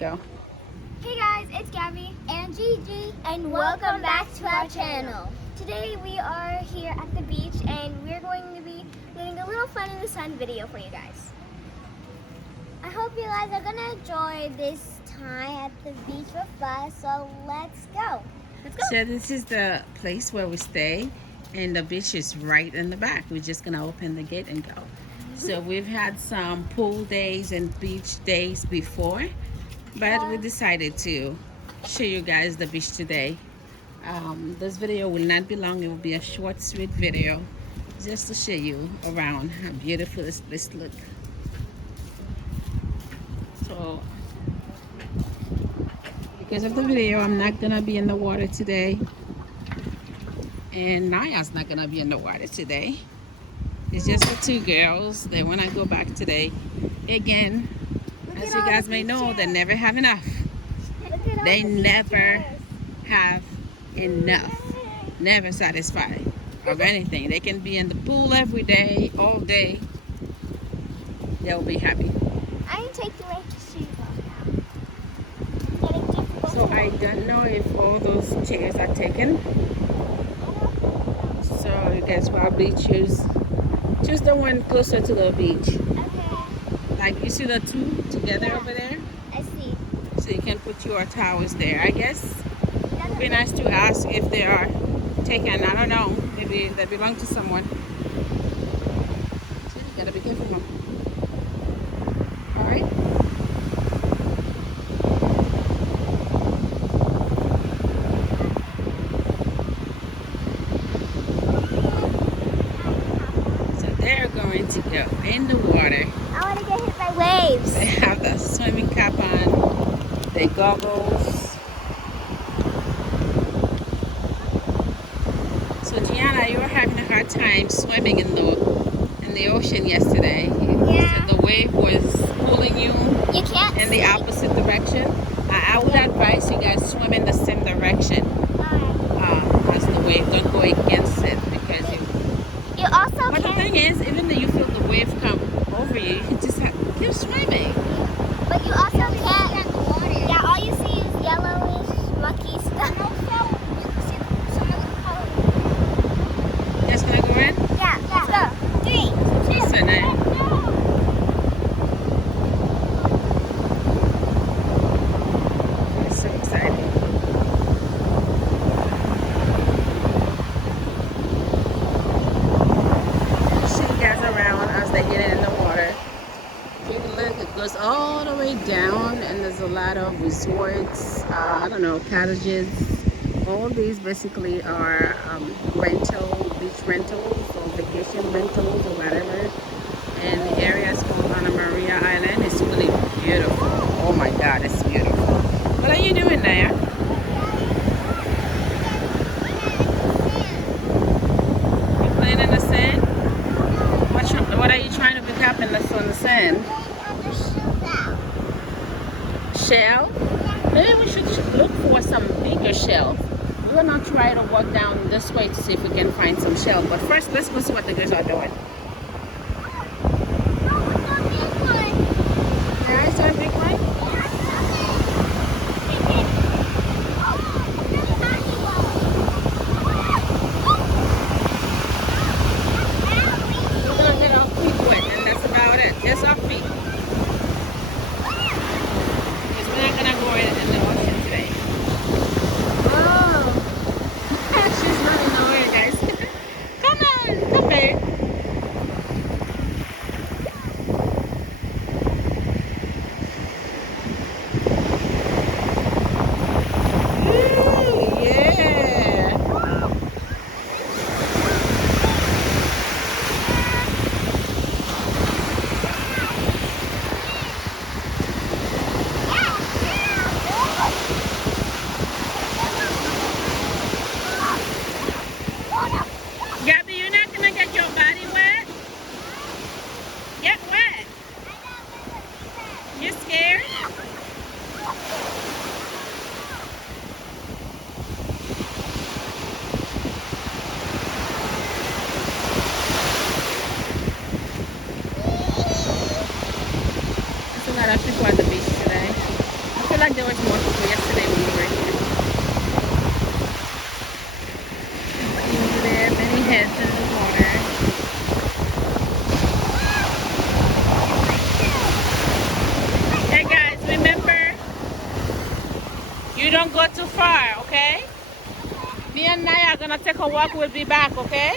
Go. Hey guys, it's Gabby and Gigi, and welcome back to our channel. Today we are here at the beach, and we're going to be doing a little fun in the sun video for you guys. I hope you guys are gonna enjoy this time at the beach with us. So let's go. Let's go. So this is the place where we stay, and the beach is right in the back. We're just gonna open the gate and go. So we've had some pool days and beach days before, but we decided to show you guys the beach today. This video will not be long. It will be a short, sweet video just to show you around how beautiful this place looks. So because of the video, I'm not gonna be in the water today, and Naya's not gonna be in the water today. It's just the two girls. They want to go back today. Again, as you guys may know, they never have enough. They never have enough. Never satisfied of anything. They can be in the pool every day, all day. They'll be happy. I can take the shoes off now. So I don't know if all those chairs are taken. So you guys probably choose the one closer to the beach. Okay. Like you see the two together over there? I see. So you can put your towels there. I guess it would be nice to ask if they are taken. I don't know. Maybe they belong to someone. So you gotta be careful, Mom. Alright? So they're going to go in the water. I want to get hit by waves. They have the swimming cap on, their goggles. So Gianna, you were having a hard time swimming in the ocean yesterday. Yeah. So the wave was pulling you You can't in the opposite direction. I would advise you guys swim in the same direction as the wave. Don't go against it because You also but the can't. thing is, even though you feel the wave come over you, you just have to keep swimming. But you also can't. Yeah, all you see is yellowish, mucky stuff. Just gonna go in? Yeah, let's go. 3, 2, So now, it's so exciting. See you guys around as they get in the water. Take a look, it goes all the way down, and there's a lot of resorts, I don't know, cottages. All these basically are beach rentals or vacation rentals or whatever. And the area is called Anna Maria Island. It's really beautiful. Oh my God, it's beautiful. What are you doing there? You playing in the sand? What are you trying to pick up on the sand? Shell? Maybe we should look for some bigger shell. We're gonna try to walk down this way to see if we can find some shell. But first, let's go see what the girls are doing. Yeah, is there a big one? We're gonna get our feet wet, and that's about it. Just our feet. Because we're not gonna go in the ocean today. Oh, she's running away, guys. Come on, come babe. like there was more people yesterday when we were here. See over there, many heads in the water. Hey guys, remember, you don't go too far, okay? Me and Naya are gonna take a walk. We'll be back, okay?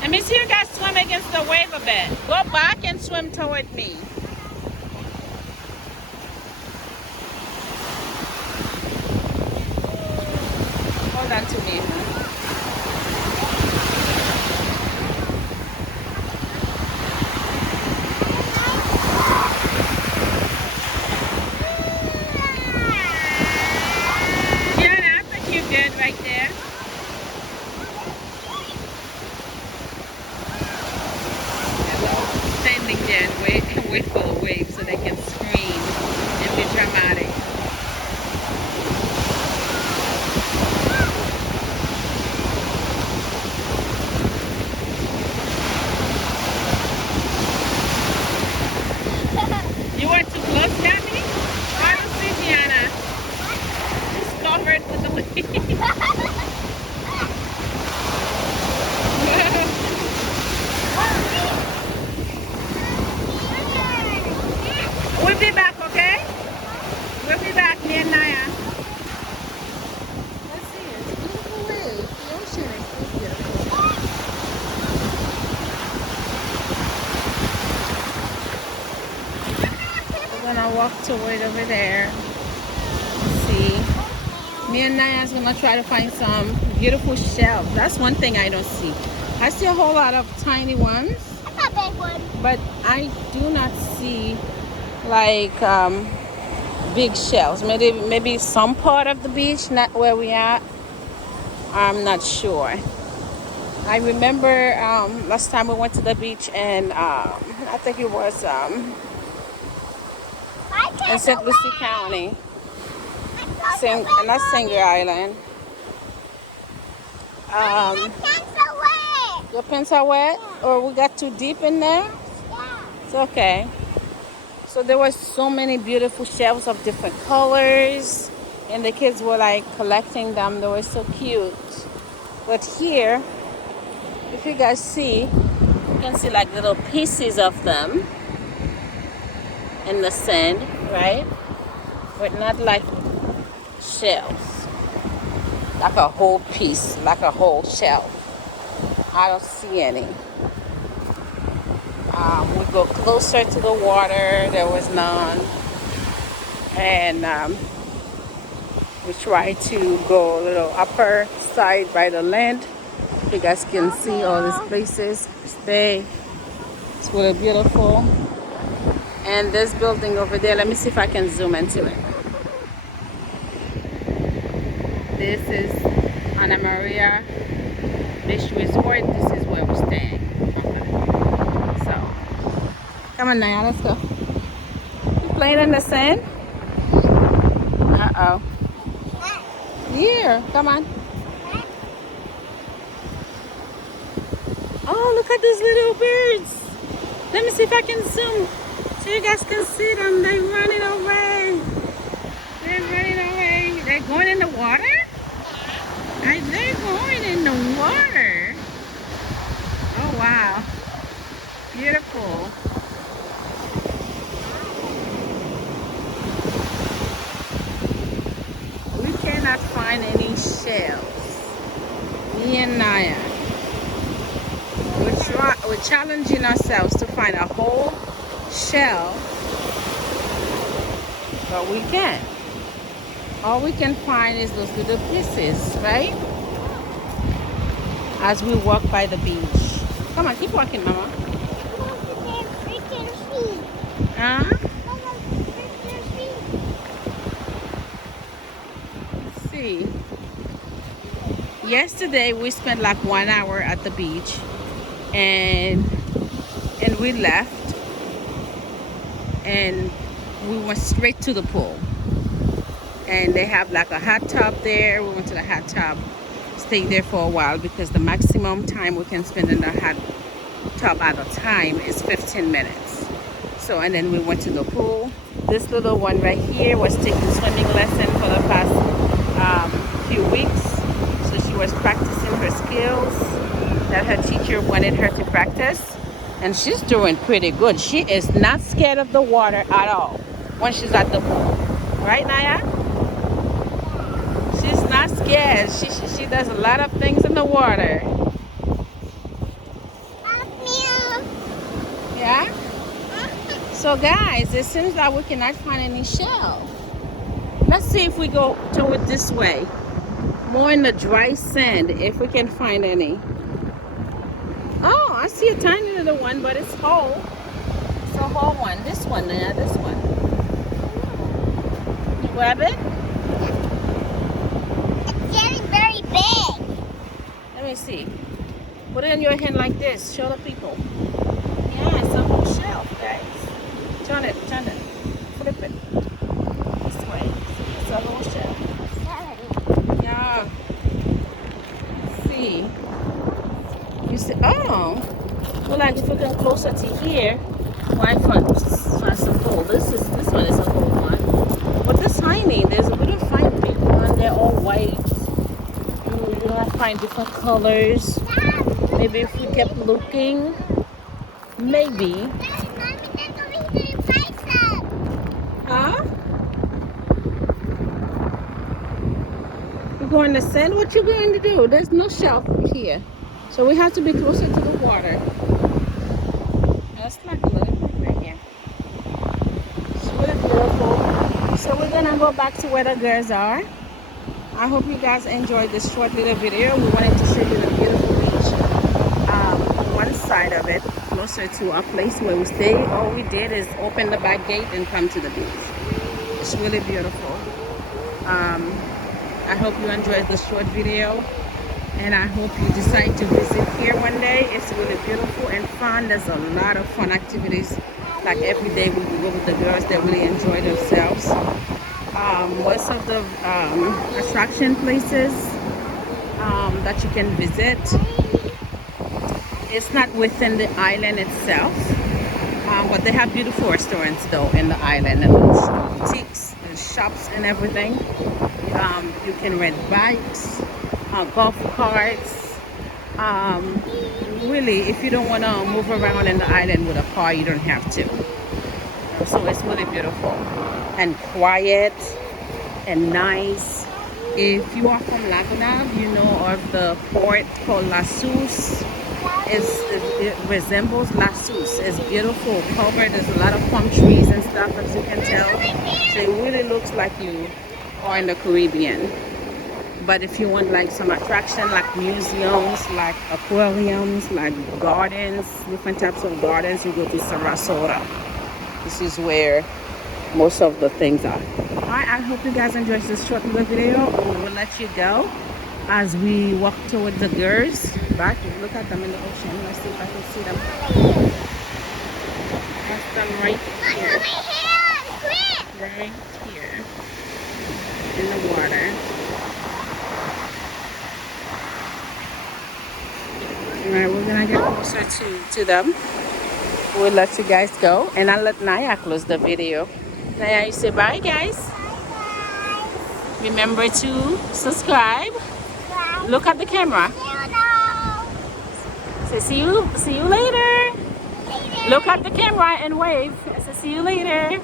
Let me see you guys swim against the wave a bit. Go back and swim toward me. Hold on to me. Yeah, I think you're good right there. Standing there and wait for the wave so they can scream and be dramatic. You were too close, Gabby? I don't see Gianna. She's covered with the wave. We'll be back, okay? We'll be back, me and Naya. Let's see, it's a beautiful wave. The ocean is so beautiful. We're gonna walk toward over there. Let's see. Me and Naya's gonna try to find some beautiful shells. That's one thing I don't see. I see a whole lot of tiny ones, I saw a big one. but I do not see like big shells. Maybe some part of the beach, not where we are. I'm not sure. I remember last time we went to the beach and I think it was in St. Lucie County, not Singer Island. Your pants are wet, or we got too deep in there? It's okay. So there were so many beautiful shells of different colors, and the kids were like collecting them. They were so cute. But here, if you guys see, you can see like little pieces of them in the sand, right? But not like shells, like a whole piece, like a whole shell. I don't see any. We go closer to the water, there was none. And we try to go a little upper side by the land. You guys can see all these places. Stay. It's really beautiful. And this building over there, let me see if I can zoom into it. This is Anna Maria Beach Resort. This is where we're staying. So, come on now, let's go. You playing in the sand? Uh-oh. Here, come on. Oh, look at these little birds. Let me see if I can zoom so you guys can see them. They're running away. They're running away. They're going in the water? Are they going in the water? Oh, wow. Beautiful. We cannot find any shells. Me and Naya. We're challenging ourselves to find a whole shell, but we can't. All we can find is those little pieces, right? As we walk by the beach. Come on, keep walking, Mama. Huh? Let's see. Yesterday we spent like 1 hour at the beach, and we left and we went straight to the pool. And they have like a hot tub there. We went to the hot tub, stayed there for a while because the maximum time we can spend in the hot tub at a time is 15 minutes. So, and then we went to the pool. This little one right here was taking swimming lesson for the past few weeks. So she was practicing her skills that her teacher wanted her to practice. And she's doing pretty good. She is not scared of the water at all when she's at the pool. Right, Naya? She's not scared. She does a lot of things in the water. Yeah? So guys, it seems like we cannot find any shell. Let's see if we go to it this way. More in the dry sand, if we can find any. Oh, I see a tiny little one, but it's whole. It's a whole one. This one, yeah, this one. You grab it? It's getting very big. Let me see. Put it in your hand like this. Show the people. Yeah, it's a whole shell, guys. Turn it, flip it this way. It's a whole shell. Yeah. See. You see? Oh. Well, like if we come closer to here, why find some hole? This one is a whole one. But this tiny, we don't find big one. They're all white. You don't find different colors. Maybe if we kept looking, maybe. Huh? We're going to sand? What you going to do? There's no shelf here. So we have to be closer to the water. That's like a little bit right here. It's really beautiful. So we're going to go back to where the girls are. I hope you guys enjoyed this short little video. We wanted to show you the beautiful beach. One side of it, closer to our place where we stay. All we did is open the back gate and come to the beach. It's really beautiful. I hope you enjoyed this short video, and I hope you decide to visit here one day. It's really beautiful and fun. There's a lot of fun activities. Like every day we go with the girls, they really enjoy themselves. Most of the attraction places that you can visit, it's not within the island itself, but they have beautiful restaurants though in the island, and boutiques and shops and everything. You can rent bikes, golf carts. Really, if you don't want to move around in the island with a car, you don't have to. So it's really beautiful and quiet and nice. If you are from Laguna, you know of the port called La Sus. It resembles La Sus. It's beautiful, covered. There's a lot of palm trees and stuff, as you can tell. So it really looks like you are in the Caribbean. But if you want like some attraction, like museums, like aquariums, like gardens, different types of gardens, you go to Sarasota. This is where most of the things are. Alright, I hope you guys enjoyed this short little video. We'll let you go as we walk toward the girls. Back, look at them in the ocean. Let's see if I can see them. That's them right here. Right here in the water. Alright, we're gonna get closer to them. We'll let you guys go, and I'll let Naya close the video. Naya, you say bye, guys. Remember to subscribe. Look at the camera. Say see you later. Look at the camera and wave. Say see you later.